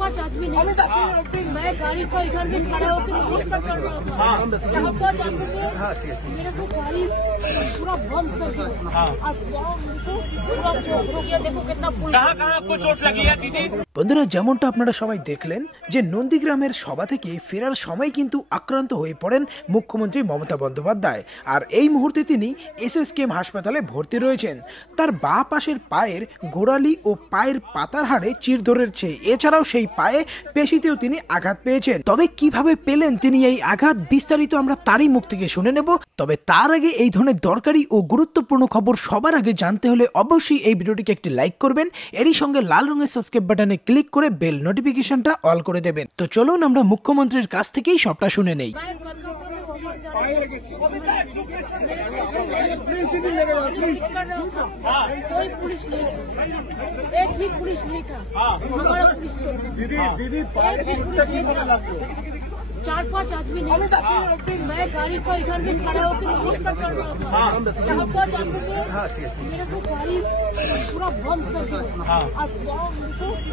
4-5 आदमी नहीं, मैं गाड़ी को इधर भी खड़ा होकर रोड पर कर रहा था। 4-5 आदमी ने मेरे को गाड़ी पूरा बंद कर दिया और पूरा चोट हो गया। देखो कितना पुल। कहाँ आपको चोट लगी है दीदी? বন্ধুরা, যেমনটা আপনারা সবাই দেখলেন যে নন্দীগ্রামের সভা থেকে ফেরার সময় কিন্তু আক্রান্ত হয়ে পড়েন মুখ্যমন্ত্রী মমতা বন্দ্যোপাধ্যায়। আর এই মুহূর্তে তিনি এসএসকেএম হাসপাতালে ভর্তি রয়েছেন। তার বাঁ পাশের পায়ের গোড়ালি ও পায়ের পাতার হাড়ে চির ধরেছে। এছাড়াও সেই পায়ে পেশিতেও তিনি আঘাত পেয়েছেন। তবে কিভাবে পেলেন তিনি এই আঘাত, বিস্তারিত আমরা তারই মুখ থেকে শুনে নেব। তবে তার আগে এই ধরনের দরকারি ও গুরুত্বপূর্ণ খবর সবার আগে জানতে হলে অবশ্যই এই ভিডিওটিকে একটি লাইক করবেন, এরই সঙ্গে লাল রঙের সাবস্ক্রাইব বাটনে ক্লিক করে বেল নোটিফিকেশনটা অল করে দেবেন। তো চলুন আমরা মুখ্যমন্ত্রীর কাছ থেকেই সবটা শুনে নেই। कोई पुलिस नहीं था, एक भी पुलिस नहीं था। हमारा पुलिस दीदी 4-5 आदमी नहीं, मैं गाड़ी को इधर भी खड़ा होकर रोड पर कर रहा था। 4-5 आदमी ने मेरे को गाड़ी पूरा बंद कर दिया और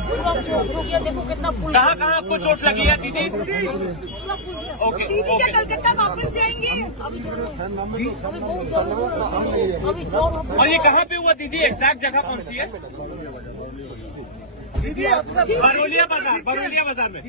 पूरा चोट हो गया। देखो कितना पुल। कहाँ आपको चोट लगी है दीदी? ओके, कलकत्ता वापस जाएंगे। अभी बहुत जोर हो रहा है, अभी जोर। और ये कहाँ पे हुआ दीदी? एग्जैक्ट जगह कौन सी है दीदी? बरौलिया बाजार में।